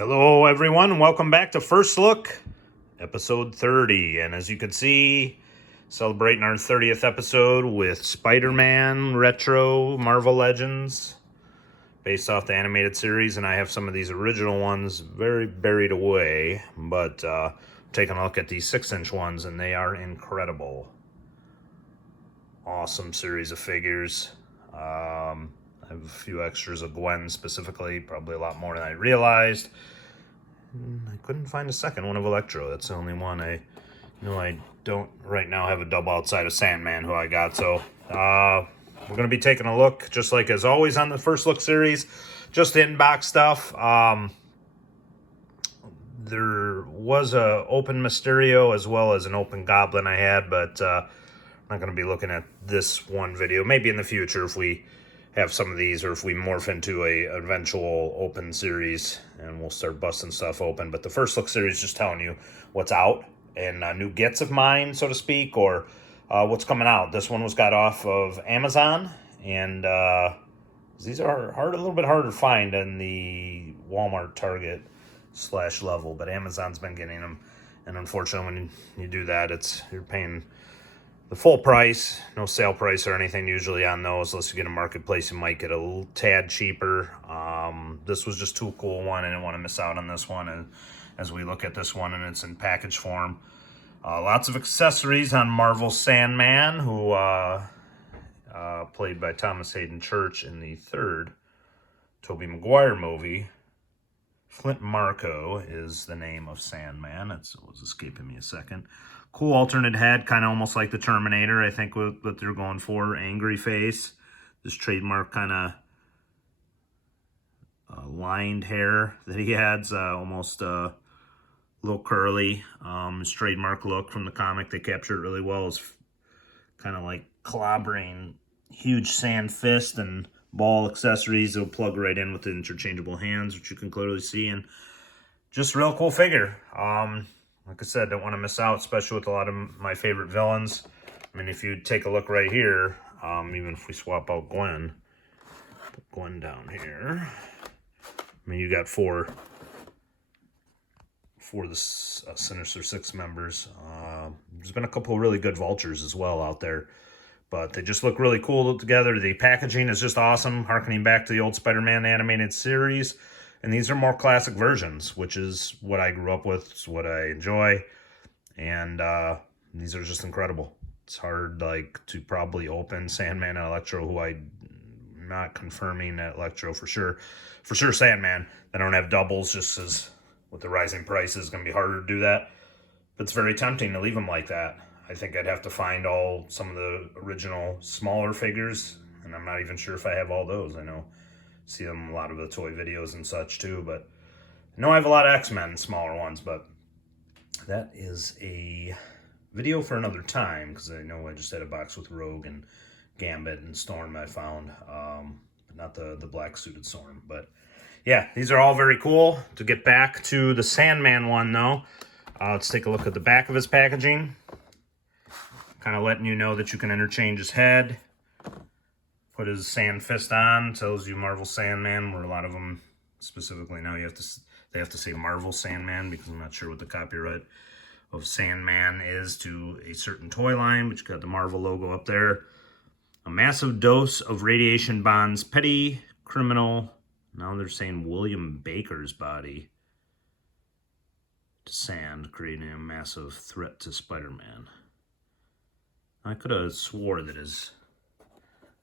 Hello, everyone. Welcome back to First Look, episode 30. And as you can see, celebrating our 30th episode with Spider-Man Retro Marvel Legends, based off the animated series. And I have some of these original ones very buried away, but taking a look at these 6-inch ones, and they are incredible. Awesome series of figures. I have a few extras of Gwen specifically, probably a lot more than I realized. I couldn't find a second one of Electro. That's the only one. I don't right now have a double outside of Sandman, who I got. So we're going to be taking a look, just like as always on the First Look series, just in-box stuff. There was a open Mysterio as well as an open Goblin I had, but I'm not going to be looking at this one video. Maybe in the future if we have some of these, or if we morph into a eventual open series and we'll start busting stuff open. But the First Look series is just telling you what's out and new gets of mine, so to speak, or what's coming out. This one was got off of Amazon, and these are a little bit harder to find in the Walmart, Target / level, but Amazon's been getting them. And unfortunately, when you do that, you're paying the full price, no sale price or anything usually on those. Unless you get a marketplace, you might get a little tad cheaper. This was just too cool one. I didn't want to miss out on this one. And as we look at this one, and it's in package form. Lots of accessories on Marvel Sandman, who played by Thomas Hayden Church in the third Tobey Maguire movie. Flint Marko is the name of Sandman. It was escaping me a second. Cool alternate head, kind of almost like the Terminator, I think, what they're going for. Angry face. This trademark kind of lined hair that he has, almost a little curly. His trademark look from the comic, they captured it really well. It's kind of like clobbering huge sand fist and ball accessories. It'll plug right in with the interchangeable hands, which you can clearly see. And just real cool figure. Like I said, don't want to miss out, especially with a lot of my favorite villains. I mean, if you take a look right here, even if we swap out Gwen, put Gwen down here. I mean, you got four of the Sinister 6 members. There's been a couple of really good vultures as well out there, but they just look really cool together. The packaging is just awesome, harkening back to the old Spider-Man animated series. And these are more classic versions, which is what I grew up with. It's what I enjoy. And these are just incredible. It's hard to probably open Sandman and Electro, who I'm not confirming at Electro for sure. For sure Sandman. They don't have doubles, just as with the rising prices, it's going to be harder to do that. But it's very tempting to leave them like that. I think I'd have to find some of the original smaller figures. And I'm not even sure if I have all those. I know see them in a lot of the toy videos and such too, but I know I have a lot of X-Men smaller ones, but that is a video for another time, because I know I just had a box with Rogue and Gambit and Storm I found, but not the black suited Storm. But yeah, these are all very cool. To get back to the Sandman one though, let's take a look at the back of his packaging, kind of letting you know that you can interchange his head. Put his sand fist on, tells you Marvel Sandman, where a lot of them, specifically now, they have to say Marvel Sandman, because I'm not sure what the copyright of Sandman is to a certain toy line, but you got the Marvel logo up there. A massive dose of radiation bonds petty criminal, now they're saying William Baker's body, to sand, creating a massive threat to Spider-Man. I could have swore that his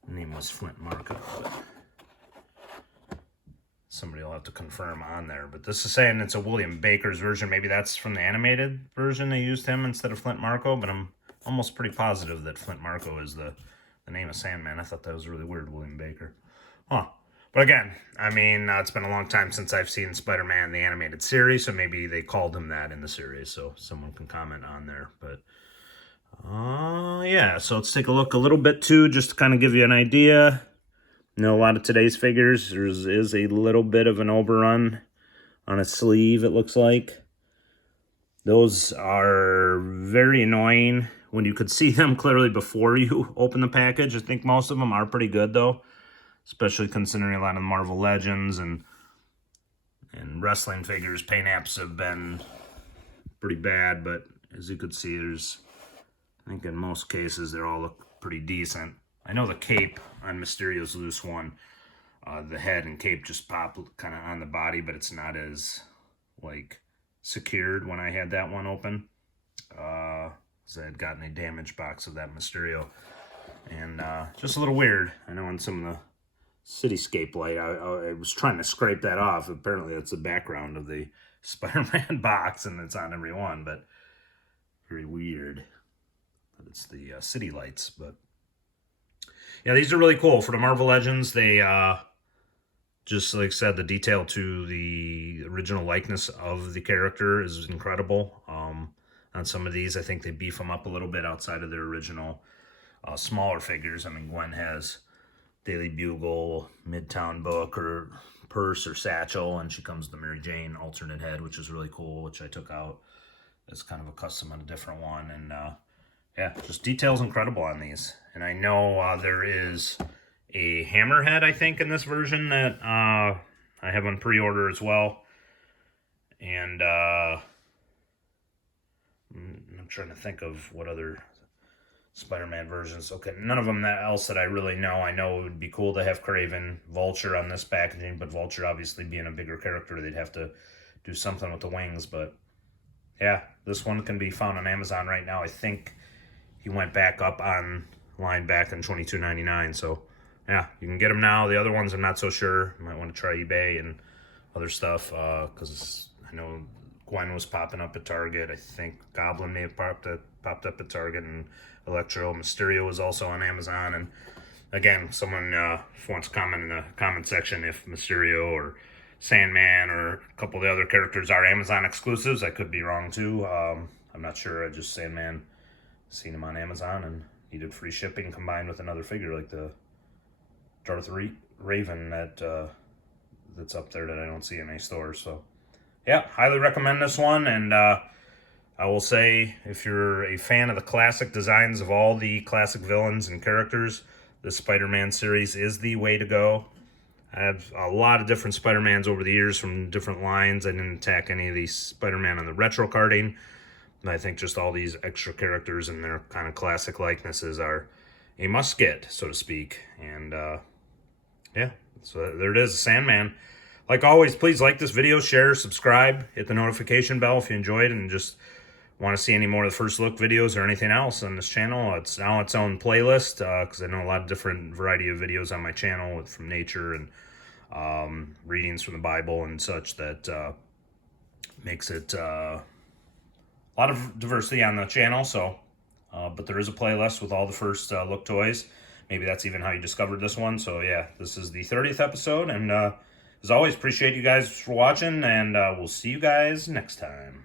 name was Flint Marko, but somebody will have to confirm on there. But this is saying it's a William Baker's version. Maybe that's from the animated version they used him instead of Flint Marko, but I'm almost pretty positive that Flint Marko is the name of Sandman. I thought that was really weird, William Baker. Huh. But again, I mean, it's been a long time since I've seen Spider-Man, the animated series, so maybe they called him that in the series, so someone can comment on there. But yeah, so let's take a look a little bit too, just to kind of give you an idea. You know, a lot of today's figures, there is a little bit of an overrun on a sleeve, it looks like. Those are very annoying when you could see them clearly before you open the package. I think most of them are pretty good, though, especially considering a lot of Marvel Legends and And wrestling figures, paint apps have been pretty bad, but as you could see, I think in most cases, they all look pretty decent. I know the cape on Mysterio's loose one, the head and cape just pop kind of on the body, but it's not as, like, secured when I had that one open. Because I had gotten a damaged box of that Mysterio. And just a little weird. I know on some of the Cityscape light, I was trying to scrape that off. Apparently that's the background of the Spider-Man box, and it's on every one, but very weird. But it's the city lights. But yeah, these are really cool. For the Marvel Legends, they, just like I said, the detail to the original likeness of the character is incredible. On some of these, I think they beef them up a little bit outside of their original smaller figures. I mean, Gwen has Daily Bugle, Midtown Book, or purse or satchel, and she comes with the Mary Jane alternate head, which is really cool, which I took out as kind of a custom on a different one. And yeah, just details incredible on these. And I know there is a Hammerhead, I think, in this version that I have on pre-order as well. And I'm trying to think of what other Spider-Man versions. Okay, none of them else that I really know. I know it would be cool to have Kraven, Vulture on this packaging, but Vulture obviously being a bigger character, they'd have to do something with the wings. But yeah, this one can be found on Amazon right now. I think he went back up online back in $22.99. So yeah, you can get them now. The other ones I'm not so sure. You might want to try eBay and other stuff, because I know Gwen was popping up at Target. I think Goblin may have popped up at Target, and Electro. Mysterio was also on Amazon. And again, someone wants to comment in the comment section if Mysterio or Sandman or a couple of the other characters are Amazon exclusives. I could be wrong too. I'm not sure. I just Sandman, seen him on Amazon and needed free shipping combined with another figure like the Darth Raven that's up there that I don't see in any stores. So yeah, highly recommend this one. And I will say, if you're a fan of the classic designs of all the classic villains and characters, the Spider-Man series is the way to go. I have a lot of different Spider-Mans over the years from different lines. I didn't attack any of these Spider-Man on the retro carding. And I think just all these extra characters and their kind of classic likenesses are a must-get, so to speak. And yeah, so there it is, Sandman. Like always, please like this video, share, subscribe, hit the notification bell if you enjoyed and just want to see any more of the first look videos or anything else on this channel. It's now its own playlist, because I know a lot of different variety of videos on my channel from nature and readings from the Bible and such that makes it a lot of diversity on the channel. So, but there is a playlist with all the first look toys. Maybe that's even how you discovered this one. So yeah, this is the 30th episode, and as always, appreciate you guys for watching, and we'll see you guys next time.